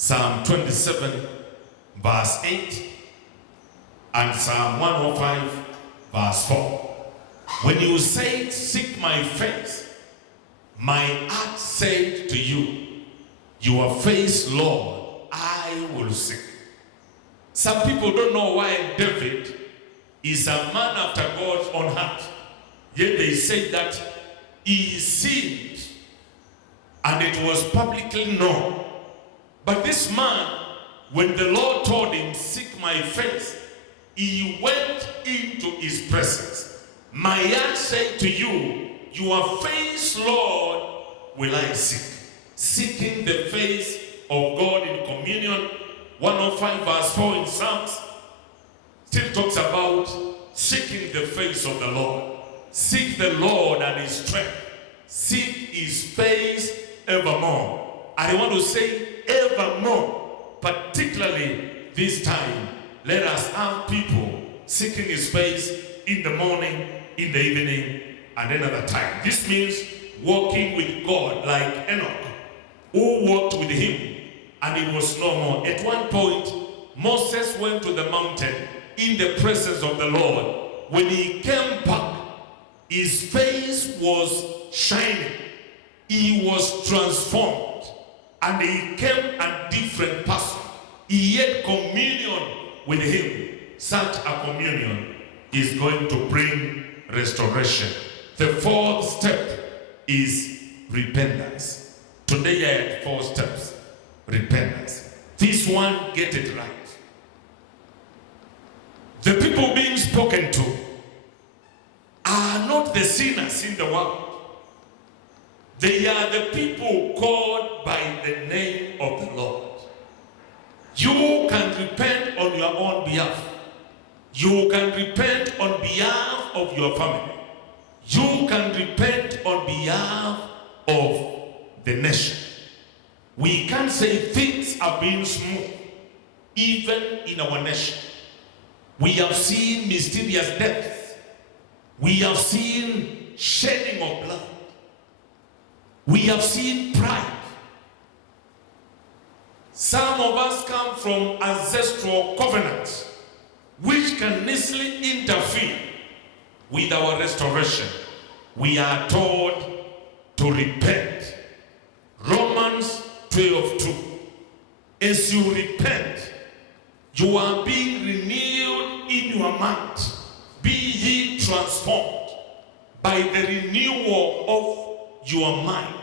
Psalm 27 verse 8 and Psalm 105 verse 4. When you say, seek my face, my heart said to you, your face, Lord, I will seek. Some people don't know why David is a man after God's own heart. Yet they say that he sinned and it was publicly known. But this man, when the Lord told him, seek my face, he went into his presence. My heart said to you, your face, Lord, will I seek. Seeking the face of God in communion. 105 verse 4 in Psalms still talks about seeking the face of the Lord. Seek the Lord and his strength. Seek his face evermore. I want to say evermore, particularly this time. Let us have people seeking his face in the morning, in the evening, and another time. This means walking with God like Enoch, who walked with him and he was no more. At one point, Moses went to the mountain in the presence of the Lord. When he came back, his face was shining. He was transformed. And he came a different person. He had communion with him. Such a communion is going to bring restoration. The fourth step is repentance. Today I had 4 steps. Repentance. This one, get it right. The people being spoken to are not the sinners in the world. They are the people called by the name of the Lord. You can repent on your own behalf. You can repent on behalf of your family. You can repent on behalf of the nation. We can't say things are being smooth, even in our nation. We have seen mysterious deaths. We have seen shedding of blood. We have seen pride. Some of us come from ancestral covenants which can easily interfere with our restoration. We are told to repent. Romans 12:2. As you repent, you are being renewed in your mind. Be ye transformed by the renewal of your mind.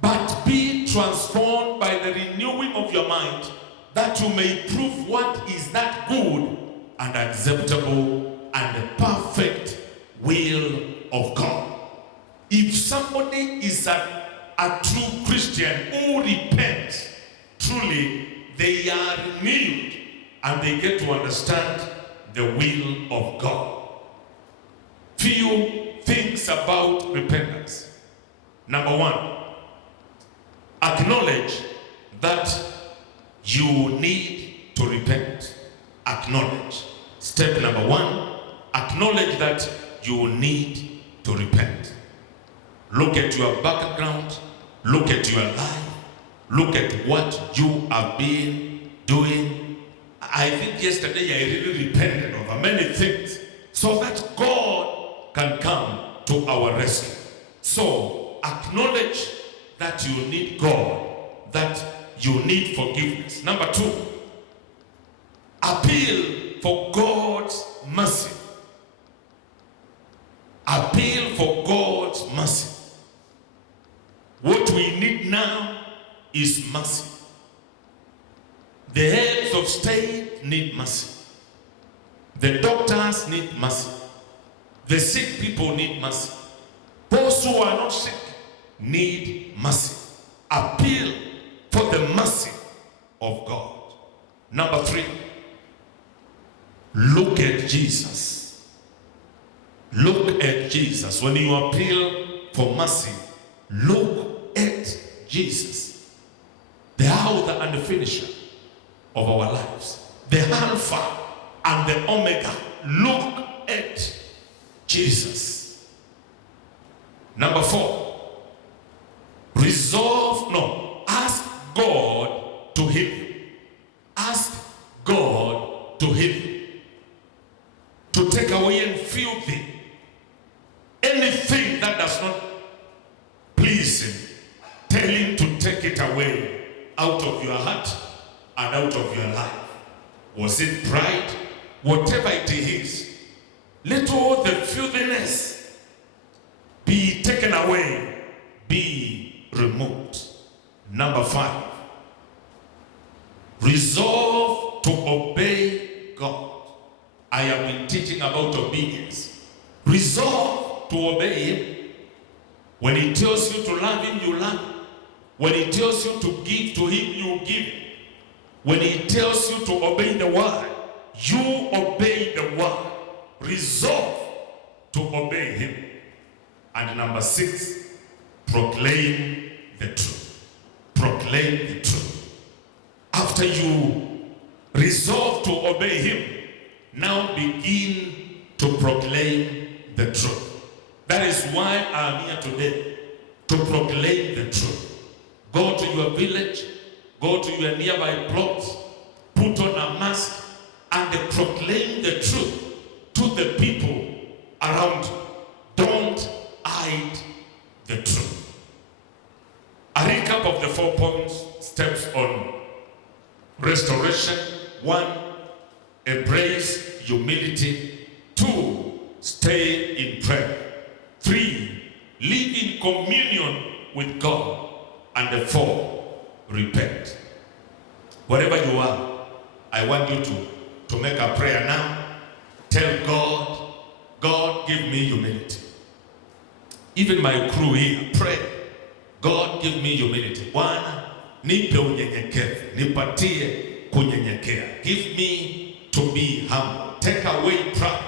But be transformed by the renewing of your mind, that you may prove what is that good and acceptable and the perfect will of God. If somebody is a true Christian who repents, truly they are renewed and they get to understand the will of God. Few things about repentance. Number 1, acknowledge that you need to repent. Acknowledge. Step number 1, acknowledge that you need to repent. Look at your background. Look at your life. Look at what you have been doing. I think yesterday I really repented over many things so that God can come to our rescue. So acknowledge that you need God, that you need forgiveness. Number 2, appeal for God's mercy. Appeal for God's mercy. What we need now is mercy. The heads of state need mercy. The doctors need mercy. The sick people need mercy. Those who are not sick need mercy. Appeal for the mercy of God. Number 3, look at Jesus. Look at Jesus. When you appeal for mercy, look at Jesus, the author and the finisher of our lives, the Alpha and the Omega. Look at Jesus. Number 4, ask God to heal you. Ask God to heal you, to take away and filthy anything that does not please him. Tell him to take it away out of your heart and out of your life. Was it pride? Whatever it is, let all the filthiness be taken away, be removed. Number 5, resolve to obey God. I have been teaching about obedience. Resolve to obey him. When he tells you to love him, you love him. When he tells you to give to him, you give. When he tells you to obey the word, you obey the word. Resolve to obey him. And number 6, proclaim the truth. Proclaim the truth. After you resolve to obey him, now begin to proclaim the truth. That is why I'm here today, to proclaim the truth. Go to your village, go to your nearby plots, put on a mask, and proclaim the truth to the people around you. Don't hide the truth. A recap of the 4 points, steps on restoration. 1, embrace humility. 2, stay in prayer. 3, live in communion with God. And 4, repent. Wherever you are, I want you to make a prayer now. Tell God, God, give me humility. Even my crew here, pray. God, give me humility. Bwana, nipe unyenyekevu. Nipatie kunyenyekea. Give me to be humble. Take away pride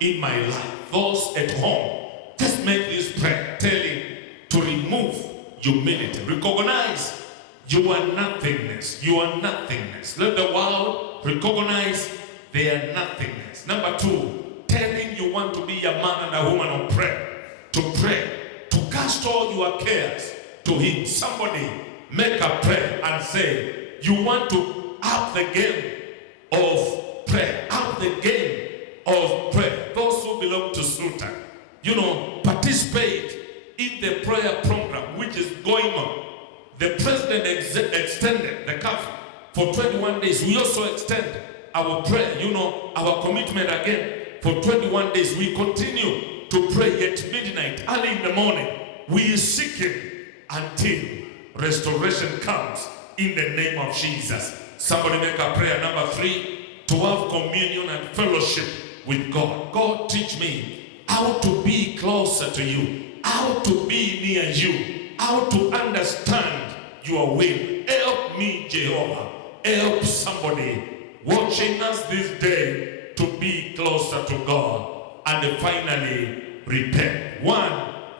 in my life. Those at home, just make this prayer. Tell him to remove humility. Recognize you are nothingness. You are nothingness. Let the world recognize their nothingness. Number 2, telling you want to be a man and a woman of prayer. To pray. To cast all your cares to him. Somebody make a prayer and say, you want to up the game of prayer. Up the game of prayer. Those who belong to Sultan, participate in the prayer program which is going on. The president extended the curfew for 21 days. We also extend our prayer, our commitment again for 21 days. We continue to pray at midnight, early in the morning. We seek him until restoration comes in the name of Jesus. Somebody make a prayer. Number 3, to have communion and fellowship with God. God, teach me how to be closer to you, how to be near you, how to understand your will. Help me, Jehovah. Help somebody watching us this day to be closer to God. And finally, repent. 1,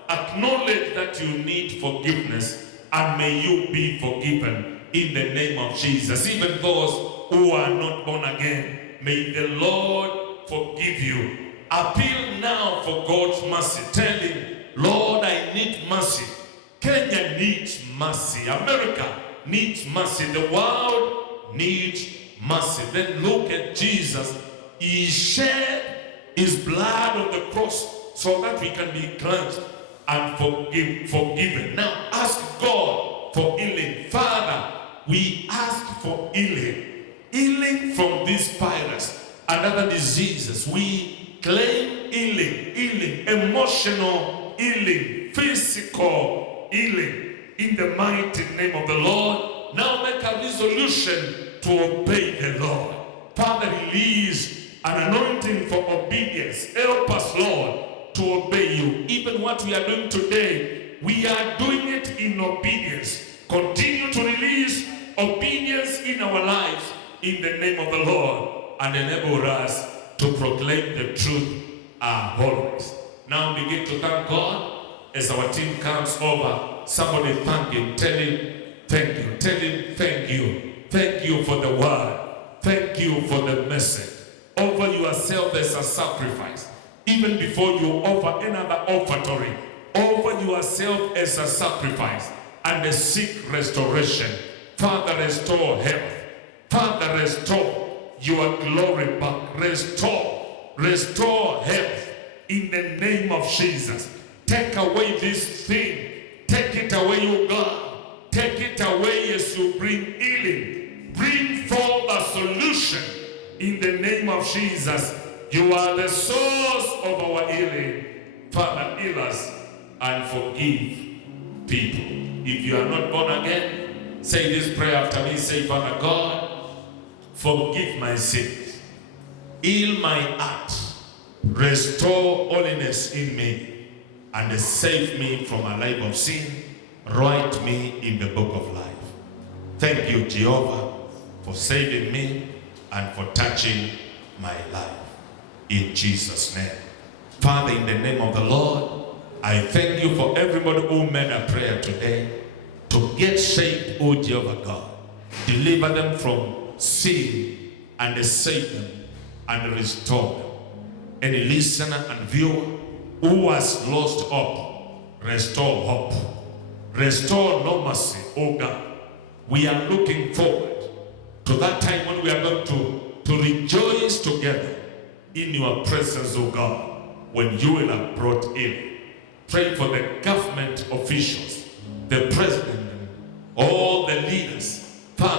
acknowledge that you need forgiveness, and may you be forgiven in the name of Jesus. Even those who are not born again, may the Lord forgive you. Appeal now for God's mercy. Tell him, Lord, I need mercy. Kenya needs mercy. America needs mercy. The world needs mercy. Then look at Jesus. He shed his blood on the cross so that we can be cleansed and forgiven. Now ask God for healing. Father, we ask for healing. Healing from this virus and other diseases. We claim healing, emotional healing, physical healing in the mighty name of the Lord. Now make a resolution to obey the Lord. Father, release an anointing for obedience. Help us, Lord, to obey you. Even what we are doing today, we are doing it in obedience. Continue to release obedience in our lives in the name of the Lord, and enable us to proclaim the truth always. Now begin to thank God as our team comes over. Somebody thank him. Tell him thank you. Tell him thank you. Thank you for the word. Thank you for the message. Offer yourself as a sacrifice. Even before you offer another offertory, offer yourself as a sacrifice and seek restoration Father, restore health. Father, restore your glory back. Restore health in the name of Jesus. Take away this thing. Take it away, O God. Take it away as you bring healing. Bring forth a solution in the name of Jesus. You are the source of our healing. Father, heal us and forgive people. If you are not born again, say this prayer after me. Say, Father God, forgive my sins. Heal my heart. Restore holiness in me. And save me from a life of sin. Write me in the book of life. Thank you, Jehovah, for saving me and for touching my life. In Jesus' name. Father, in the name of the Lord, I thank you for everybody who made a prayer today to get saved, O Jehovah God. Deliver them from sin and save them and restore them. Any listener and viewer who has lost hope, restore hope. Restore normalcy, O God. We are looking forward to that time when we are going to rejoice together in your presence, O God, when you will have brought in. Pray for the government officials, the president, all the leaders